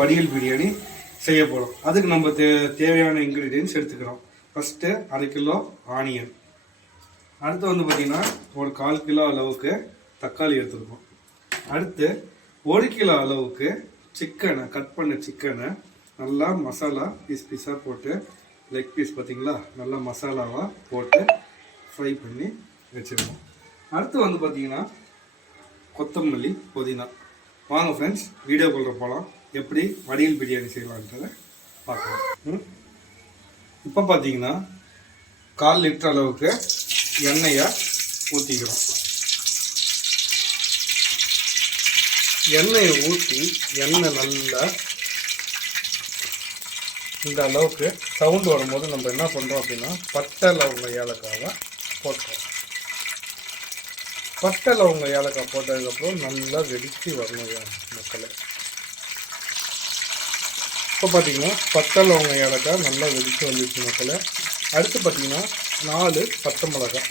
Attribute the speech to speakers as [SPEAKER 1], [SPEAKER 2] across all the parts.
[SPEAKER 1] வடிகள் பிரியாணி செய்ய போகிறோம் அதுக்கு நம்ம தே தேவையான இன்க்ரீடியன்ஸ் எடுத்துக்கிறோம். ஃபஸ்ட்டு அரை கிலோ ஆனியன் அடுத்து வந்து பார்த்திங்கன்னா ஒரு கால் கிலோ அளவுக்கு தக்காளி எடுத்துருக்கோம். அடுத்து ஒரு கிலோ அளவுக்கு சிக்கனை கட் பண்ண சிக்கனை நல்லா மசாலா பீஸ் பீஸாக போட்டு லெக் பீஸ் பார்த்திங்களா நல்லா மசாலாவாக போட்டு ஃப்ரை பண்ணி வச்சுருக்கோம். அடுத்து வந்து பார்த்திங்கன்னா கொத்தமல்லி புதினா. வாங்க ஃப்ரெண்ட்ஸ் வீடியோக்குள்ள போகலாம் எப்படி வடியல் பிரியாணி செய்யலான்றதை பார்க்கலாம். ம்? இப்போ பார்த்தீங்கன்னா கால் லிட்டர் அளவுக்கு எண்ணெயை ஊற்றிக்கிறோம் எண்ணெயை ஊற்றி எண்ணெய் நல்லா இந்த அளவுக்கு சவுண்டு வரும்போது நம்ம என்ன பண்ணுறோம் அப்படின்னா பட்டை லவங்க ஏலக்காவை போட்டுறோம். பட்டை லவங்க ஏலக்காய் போட்டதுக்கப்புறம் நல்லா வெடித்து வரணும் மக்களை. இப்போ பார்த்தீங்கன்னா பட்டை லவங்க ஏலக்காய் நல்லா வெடித்து வந்துச்சு மக்களை. அடுத்து பார்த்தீங்கன்னா நாலு பச்சை மிளகாய்.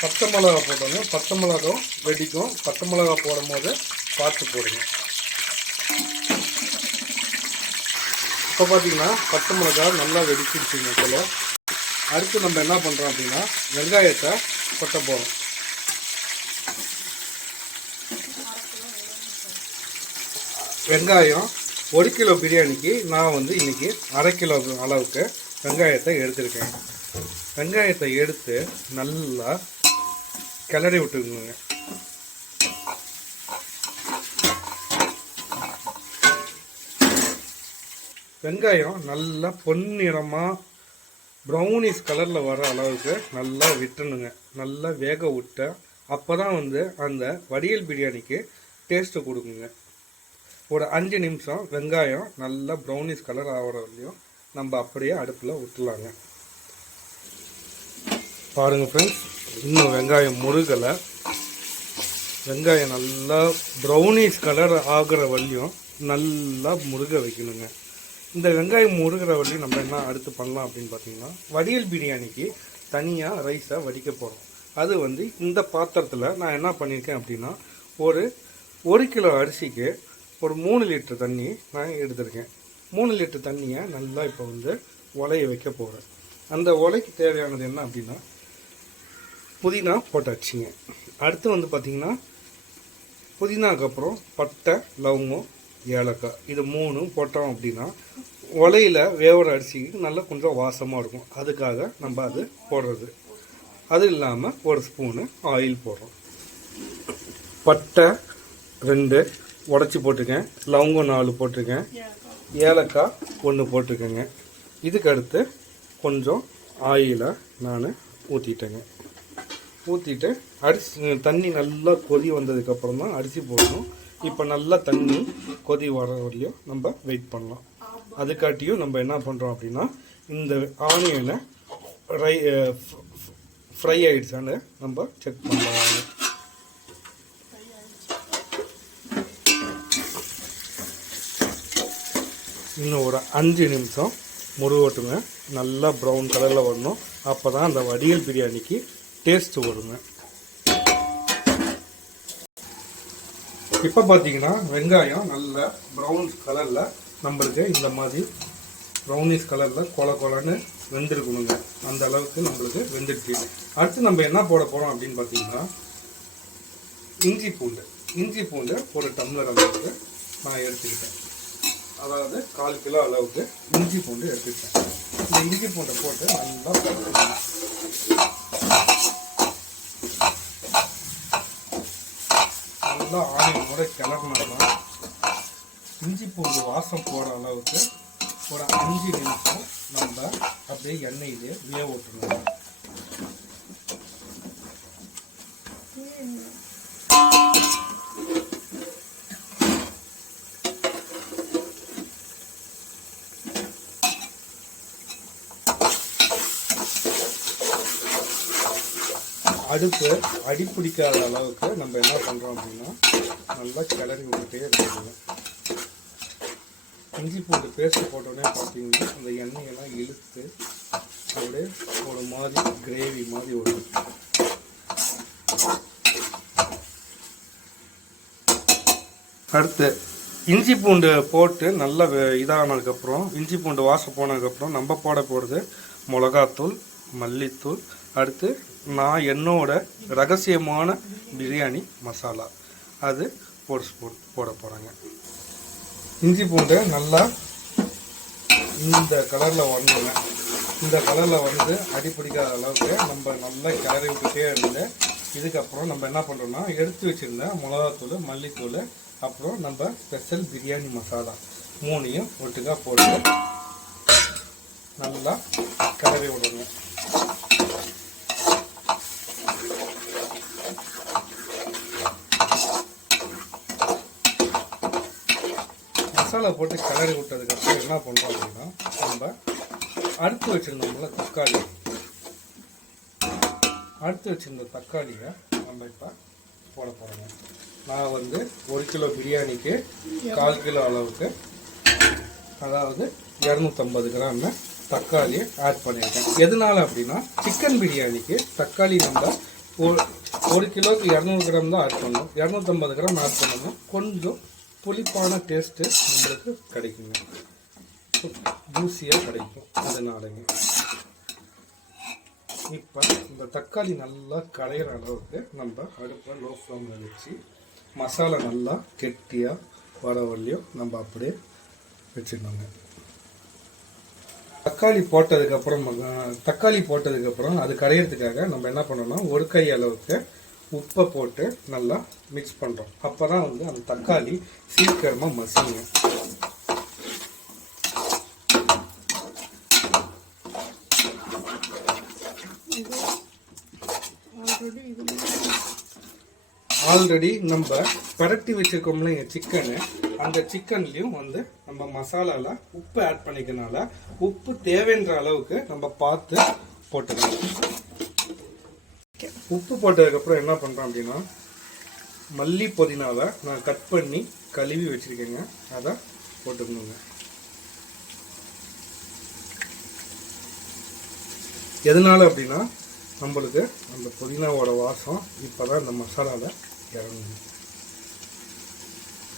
[SPEAKER 1] பச்சை மிளகா போட்டோன்னே பச்சை மிளகாவும் வெடிக்கும். பச்சை மிளகா போடும் போது பார்த்து போடுங்க. இப்போ பார்த்தீங்கன்னா பச்சை மிளகா நல்லா வெடிச்சிருச்சு மக்களை. அடுத்து நம்ம என்ன பண்ணுறோம் அப்படின்னா வெங்காயத்தை கொட்ட போகிறோம் வெங்காயம் ஒரு கிலோ பிரியாணிக்கு நான் வந்து இன்றைக்கி அரை கிலோ அளவுக்கு வெங்காயத்தை எடுத்திருக்கேன். வெங்காயத்தை எடுத்து நல்லா கிளறி விட்டுக்கோங்க. வெங்காயம் நல்லா பொன்னிறமாக ப்ரௌனிஷ் கலரில் வர அளவுக்கு நல்லா விட்டுணுங்க. நல்லா வேக விட்டு அப்போ தான் வந்து அந்த வடியல் பிரியாணிக்கு டேஸ்ட்டு கொடுக்குங்க. ஒரு அஞ்சு நிமிஷம் வெங்காயம் நல்லா ப்ரௌனிஷ் கலர் ஆகிற வரையும் நம்ம அப்படியே அடுப்பில் விட்டுலாங்க பாருங்கள் ஃப்ரெண்ட்ஸ் இன்னும் வெங்காயம் முருகலை. வெங்காயம் நல்லா ப்ரௌனிஷ் கலர் ஆகிற வரையும் நல்லா முருக வைக்கணுங்க. இந்த வெங்காயம் முருகிற வரையும் நம்ம என்ன அடுத்து பண்ணலாம் அப்படின்னு பார்த்தீங்கன்னா வடியல் பிரியாணிக்கு தனியாக ரைஸை வடிக்க போகிறோம் அது வந்து இந்த பாத்திரத்தில் நான் என்ன பண்ணியிருக்கேன் அப்படின்னா ஒரு ஒரு கிலோ அரிசிக்கு ஒரு மூணு லிட்டர் தண்ணி நான் எடுத்திருக்கேன். மூணு லிட்டர் தண்ணியை நல்லா இப்போ வந்து உலைய வைக்க போகிறேன் அந்த உலைக்கு தேவையானது என்ன அப்படின்னா புதினா போட்டாச்சுங்க அடுத்து வந்து பார்த்திங்கன்னா புதினாக்கு அப்புறம் பட்டை லவங்கம் ஏலக்காய் இது மூணும் போட்டோம் அப்படின்னா உலையில் வேவர அரிசிக்கு நல்லா கொஞ்சம் வாசமாக இருக்கும். அதுக்காக நம்ம அது போடுறது. அது இல்லாமல் ஒரு ஸ்பூனு ஆயில் போடுறோம். பட்டை ரெண்டு உடச்சி போட்டிருக்கேன். லவங்கம் நாலு போட்டிருக்கேன். ஏலக்காய் ஒன்று போட்டிருக்கேங்க. இதுக்கு அடுத்து கொஞ்சம் ஆயிலை நான் ஊற்றிட்டேங்க ஊற்றிட்டு அரிசி தண்ணி நல்லா கொதி வந்ததுக்கப்புறம் தான் அரிசி போடணும். இப்போ நல்லா தண்ணி கொதி வர வரையும் நம்ம வெயிட் பண்ணலாம். அதுக்காட்டியும் நம்ம என்ன பண்ணுறோம் அப்படின்னா இந்த ஆனியனை ரை ஃப்ரை ஆகிடுச்சான்னு நம்ம செக் பண்ணலாம். இன்னும் ஒரு அஞ்சு நிமிஷம் முருகட்டுங்க. நல்லா ப்ரௌன் கலரில் வரணும். அப்போ தான் அந்த வடியல் பிரியாணிக்கு டேஸ்ட் வருங்க. இப்போ பார்த்தீங்கன்னா வெங்காயம் நல்ல ப்ரௌன் கலரில் நம்மளுக்கு இந்த மாதிரி ப்ரௌனிஷ் கலரில் கொல கொலன்னு வெந்திருக்கணுங்க. அந்த அளவுக்கு நம்மளுக்கு வெந்துடுச்சு அடுத்து நம்ம என்ன போட போகிறோம் அப்படின்னு பார்த்தீங்கன்னா இஞ்சி பூண்டு. இஞ்சி பூண்டு ஒரு டம்ளர் அளவுக்கு நான் எடுத்துக்கிட்டேன். அதாவது கால் கிலோ அளவுக்கு இஞ்சி பூண்டு எடுத்துக்கிட்டேன் இந்த இஞ்சி பூண்டை போட்டு நல்லா வதக்கணும். நல்லா ஆனியனோட கிளறினோம்னா இஞ்சி பூண்டு வாசம் போகிற அளவுக்கு ஒரு அஞ்சு நிமிஷம் நம்ம அப்படியே எண்ணெயிலே வேக விட்டுருணும் அடுப்பு அடிப்பிடிக்காத அளவுக்கு நம்ம என்ன பண்ணுறோம் அப்படின்னா நல்லா கிளறி விட்டுட்டே இருக்கணும். இஞ்சி பூண்டு பேஸ்ட் போட்டோடனே பார்த்தீங்கன்னா அந்த எண்ணெயெல்லாம் இழுத்து அப்படியே ஒரு மாதிரி கிரேவி மாதிரி வரும் அடுத்து இஞ்சி பூண்டு போட்டு நல்லா இதானதுக்கப்புறம் இஞ்சி பூண்டு வாசம் போனதுக்கப்புறம் நம்ம போட போகிறது மிளகாத்தூள் மல்லித்தூள் அடுத்து நான் என்னோட ரகசியமான பிரியாணி மசாலா. அது ஒரு ஸ்பூன் போட போகிறாங்க இஞ்சி பூண்டு நல்லா இந்த கலரில் வரணுங்க. இந்த கலரில் வந்து அடிப்பிடிக்காத அளவுக்கு நம்ம நல்லா கிளறி விட்டுட்டே இருந்து இதுக்கப்புறம் நம்ம என்ன பண்ணுறோம்னா எடுத்து வச்சுருந்த மிளகாத்தூள் மல்லித்தூள் அப்புறம் நம்ம ஸ்பெஷல் பிரியாணி மசாலா மூணையும் ஒட்டுக்கா போட்டு நல்லா கிளறி விடணும். மசாலா போட்டு கிளறி விட்டதுக்கப்புறம் என்ன பண்ணுறோம் அப்படின்னா நம்ம அடுத்து வச்சுருந்தோம்ல தக்காளி. அடுத்து வச்சிருந்த தக்காளியை நம்ம இப்போ போட போகிறோங்க நான் வந்து ஒரு கிலோ பிரியாணிக்கு கால் கிலோ அளவுக்கு அதாவது இரநூத்தம்பது கிராம் தக்காளியை ஆட் பண்ணியிருக்கேன். எதனால் அப்படின்னா சிக்கன் பிரியாணிக்கு தக்காளி நம்ம ஒரு ஒரு கிலோக்கு இரநூறு கிராம் தான் ஆட் பண்ணணும். இரநூத்தம்பது கிராம் ஆட் பண்ணணும். கொஞ்சம் புளிப்பான டேஸ்ட்டு நம்மளுக்கு கிடைக்குங்க. ஜூஸியாக கிடைக்கும். அதனாலங்க. இப்போ இந்த தக்காளி நல்லா கரையிற அளவுக்கு நம்ம அடுப்பை லோ ஃப்ளேமில் வச்சு மசாலா நல்லா கெட்டியாக வர வரலையும் நம்ம அப்படியே வச்சிடணுங்க. தக்காளி போட்டதுக்கப்புறம் தக்காளி போட்டதுக்கப்புறம் அது கரையிறதுக்காக நம்ம என்ன பண்ணணும்? ஒரு கை அளவுக்கு உப்பை போட்டு நல்லா மிக்ஸ் பண்ணுறோம் அப்போ தான் வந்து அந்த தக்காளி சீக்கிரமாக மசிங்க. ஆல்ரெடி நம்ம பரட்டி வச்சுருக்கோம்ல இங்கே சிக்கனு அந்த சிக்கன்லேயும் வந்து நம்ம மசாலாவில் உப்பு ஆட் பண்ணிக்கனால உப்பு தேவைன்ற அளவுக்கு நம்ம பார்த்து போட்டுக்கலாம். உப்பு போட்டதுக்கப்புறம் என்ன பண்ணுறோம் அப்படின்னா மல்லி புதினாவை நான் கட் பண்ணி கழுவி வச்சுருக்கேங்க. அதை போட்டுக்கணுங்க. எதனால் அப்படின்னா நம்மளுக்கு அந்த புதினாவோட வாசம் இப்போ தான் இந்த மசாலாவில் இறங்குங்க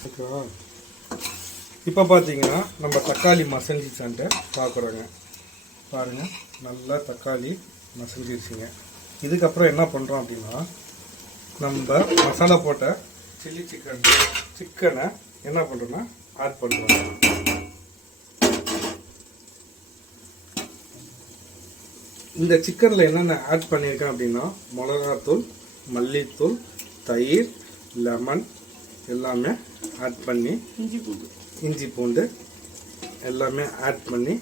[SPEAKER 1] ஓகேவா? இப்போ பார்த்தீங்கன்னா நம்ம தக்காளி மசஞ்சிச்சான்ட்டு பார்க்குறோங்க பாருங்கள் நல்லா தக்காளி மசஞ்சிருச்சுங்க இதுக்கப்புறம் என்ன பண்ணுறோம் அப்படின்னா நம்ம மசாலா போட்ட சில்லி சிக்கன் சிக்கனை என்ன பண்ணுறோன்னா ஆட் பண்ணுறோம் இந்த சிக்கனில் என்னென்ன ஆட் பண்ணியிருக்கேன் அப்படின்னா மிளகாத்தூள் மல்லித்தூள் தயிர் லெமன் எல்லாமே ஆட் பண்ணி
[SPEAKER 2] இஞ்சி பூண்டு.
[SPEAKER 1] இஞ்சி பூண்டு எல்லாமே ஆட் பண்ணி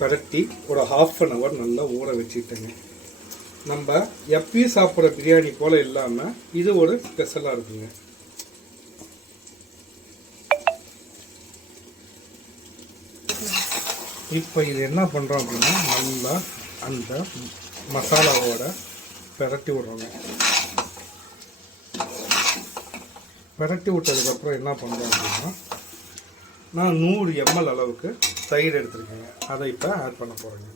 [SPEAKER 1] பரட்டி ஒரு ஹாஃப் அன் ஹவர் நல்லா ஊற வச்சுட்டேங்க. நம்ம எப்பயும் சாப்பிட்ற பிரியாணி போல் இல்லாமல் இது ஒரு ஸ்பெஷலாக இருக்குங்க. இப்போ இது என்ன பண்ணுறோம் அப்படின்னா நல்லா அந்த மசாலாவோட பிரட்டி விடுறோங்க. பிரட்டி விட்டதுக்கப்புறம் என்ன பண்ணுறோம் அப்படின்னா நான் நூறு எம்எல் அளவுக்கு தயிர் எடுத்துருக்கேங்க. அதை இப்போ ஆட் பண்ண போகிறேங்க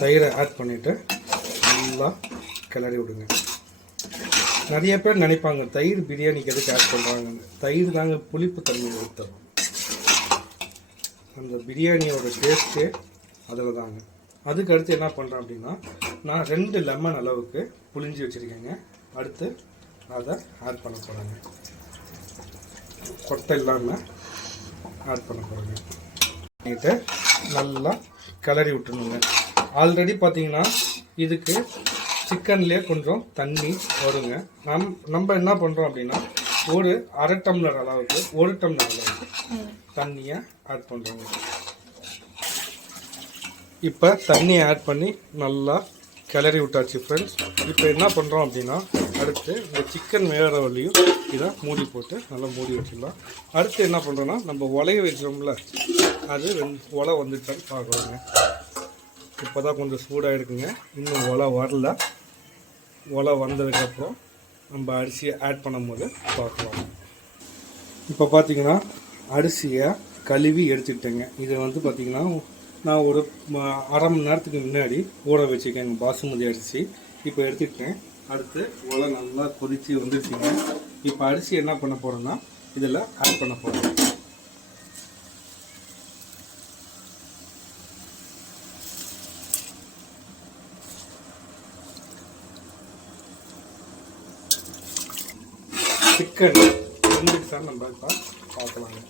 [SPEAKER 1] தயிரை ஆட் பண்ணிவிட்டு நல்லா கிளறி விடுங்க. நிறைய பேர் நினைப்பாங்க தயிர் பிரியாணிக்கு எதுக்கு ஆட் பண்ணுறாங்கன்னு தயிர் தாங்க புளிப்பு தன்மை ஊற்றுறோம் அந்த பிரியாணியோட டேஸ்ட்டே அதில் தாங்க அதுக்கு அடுத்து என்ன பண்ணுறேன் அப்படின்னா நான் ரெண்டு லெமன் அளவுக்கு புளிஞ்சு வச்சுருக்கேங்க. அடுத்து அதை ஆட் பண்ண போகிறேங்க கொட்டை இல்லாமல் ஆட் பண்ண போகிறேங்க நல்லா கிளறி விட்டுணுங்க ஆல்ரெடி பார்த்தீங்கன்னா இதுக்கு சிக்கன்லேயே கொஞ்சம் தண்ணி வருங்க. நம் நம்ம என்ன பண்ணுறோம் அப்படின்னா ஒரு அரை டம்ளர் அளவுக்கு ஒரு டம்ளர் அளவுக்கு தண்ணியை ஆட் பண்ணுறோங்க இப்போ தண்ணியை ஆட் பண்ணி நல்லா கிளறி விட்டாச்சு ஃப்ரெண்ட்ஸ் இப்போ என்ன பண்ணுறோம் அப்படின்னா அடுத்து இந்த சிக்கன் வேகிற வழியும் இதை மூடி போட்டு நல்லா மூடி வச்சிடலாம். அடுத்து என்ன பண்ணுறோன்னா நம்ம உலைய வச்சோம்ல அது ரெண்டு ஒலை வந்துட்டான்னு பார்க்குறோங்க. இப்போ தான் கொஞ்சம் சூடாக இருக்குங்க இன்னும் ஒலை வரல. ஒலை வந்ததுக்கப்புறம் நம்ம அரிசியை ஆட் பண்ணும்போது பார்க்கலாம். இப்போ பார்த்தீங்கன்னா அரிசியை கழுவி எடுத்துக்கிட்டேங்க. இதை வந்து பார்த்திங்கன்னா நான் ஒரு அரை மணி நேரத்துக்கு முன்னாடி ஊற வச்சுருக்கேங்க பாசுமதி அரிசி. இப்போ எடுத்துக்கிட்டேன். அடுத்து ஒலை நல்லா கொதித்து வந்துருச்சுங்க. இப்போ அரிசி என்ன பண்ண போகிறோன்னா இதில் ஆட் பண்ண போகிறோம் சிக்கன் வெந்துடுச்சான்னு நம்ம இப்போ பார்க்கலாங்க.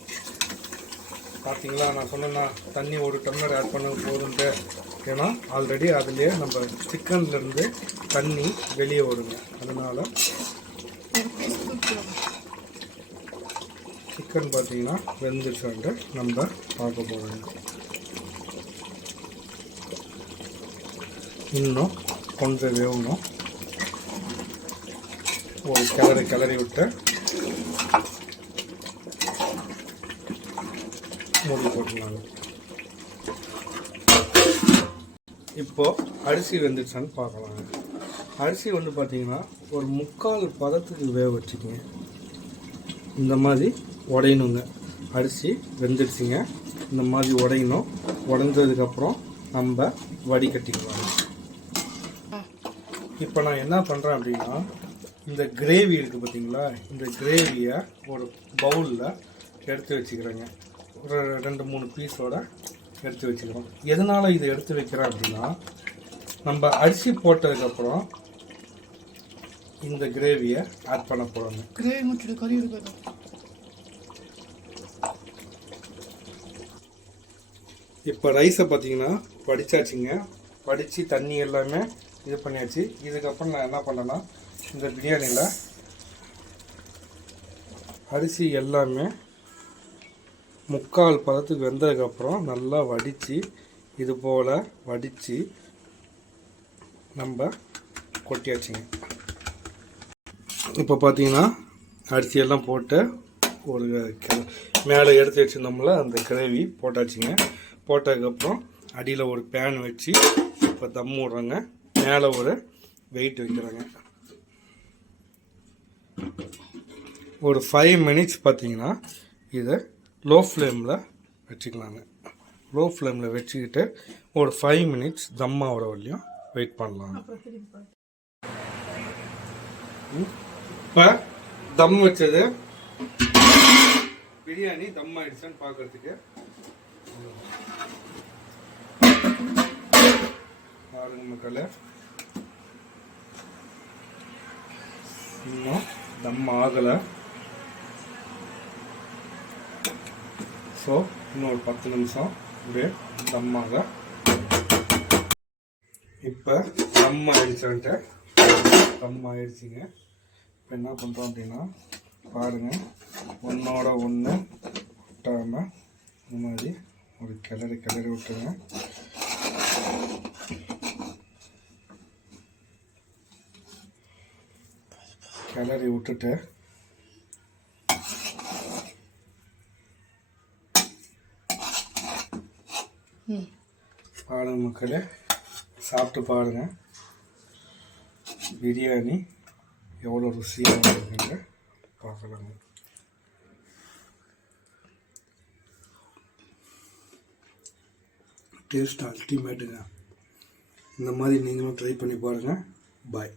[SPEAKER 1] பார்த்தீங்களா? நான் சொன்னேன்னா தண்ணி ஒரு டம்ளர் ஆட் பண்ண போதுன்ட்டு ஏன்னா ஆல்ரெடி அதுலேயே நம்ம சிக்கன்லேருந்து தண்ணி வெளியே ஓடுங்க. அதனால் சிக்கன் பார்த்தீங்கன்னா வெந்துடுச்சான்ட்டு நம்ம பார்க்க போகிறோங்க இன்னும் கொஞ்சம் வேகணும். ஒரு கிளறி கிளறி விட்டு மூடி போட்டுருந்தாங்க இப்போ அரிசி வெந்துருச்சான்னு பார்க்கலாங்க அரிசி வந்து பார்த்தீங்கன்னா ஒரு முக்கால் பதத்துக்கு வேக வச்சுக்கிங்க. இந்த மாதிரி உடையணுங்க. அரிசி வெந்துடுச்சுங்க இந்த மாதிரி உடையணும். உடஞ்சதுக்கப்புறம் நம்ம வடிகட்டிக்கலாம் இப்போ நான் என்ன பண்ணுறேன் அப்படின்னா இந்த கிரேவி இருக்குது பார்த்தீங்களா இந்த கிரேவியை ஒரு பவுலில் எடுத்து வச்சுக்கிறேங்க. ஒரு ரெண்டு மூணு பீஸோட எடுத்து வச்சுக்கிறோம். எதனால் இதை எடுத்து வைக்கிறேன் அப்படின்னா நம்ம அரிசி போட்டதுக்கப்புறம் இந்த கிரேவியை ஆட் பண்ண போகிறோங்க
[SPEAKER 2] கிரேவி முச்சிட்டு கறி இருக்காது
[SPEAKER 1] இப்போ ரைஸை பார்த்தீங்கன்னா வடிச்சாச்சுங்க. வடித்து தண்ணி எல்லாமே இது பண்ணியாச்சு. இதுக்கப்புறம் நான் என்ன பண்ணேன்னா இந்த பிரியாணியில் அரிசி எல்லாமே முக்கால் பதத்துக்கு வெந்ததுக்கப்புறம் நல்லா வடித்து இது போல் வடித்து நம்ம கொட்டியாச்சுங்க. இப்போ பார்த்தீங்கன்னா அரிசியெல்லாம் போட்டு ஒரு மேலே எடுத்து வச்சுருந்தோம்ல அந்த கிரேவி போட்டாச்சுங்க. போட்டதுக்கப்புறம் அடியில் ஒரு பேன் வச்சு இப்போ தம் விட்றோங்க மேலே ஒரு வெயிட் வைக்கிறாங்க. ஒரு ஃபைவ் மினிட்ஸ் பார்த்தீங்கன்னா இதை லோ ஃப்ளேமில் வச்சுக்கலாங்க. லோ ஃப்ளேமில் வச்சுக்கிட்டு ஒரு ஃபைவ் மினிட்ஸ் தம் ஆகிற வரலையும் வெயிட் பண்ணலாம் இப்போ தம் வச்சது பிரியாணி தம் ஆயிடுச்சான்னு பார்க்கறதுக்கு. பாருங்க மக்களே. இன்னும் தம் ஆகலை. ஸோ இன்னும் ஒரு பத்து நிமிஷம் அப்படியே தம்மாக. இப்போ தம் ஆயிடுச்சுன்ட்டு தம் ஆயிடுச்சுங்க. இப்போ என்ன பண்ணுறோம் அப்படின்னா பாருங்கள் ஒன்றோட ஒன்று விட்டாமல் இந்த மாதிரி ஒரு கிளறி கிளறி விட்டுருங்க. கிளறி விட்டுட்டு
[SPEAKER 2] ம்
[SPEAKER 1] மக்களே சாப்பிட்டு பாருங்கள் பிரியாணி எவ்வளோ ருசியாக இருக்குங்க. பார்க்கலாங்க டேஸ்ட் அல்டிமேட்டுங்க இந்த மாதிரி நீங்களும் ட்ரை பண்ணி பாருங்கள் பாய்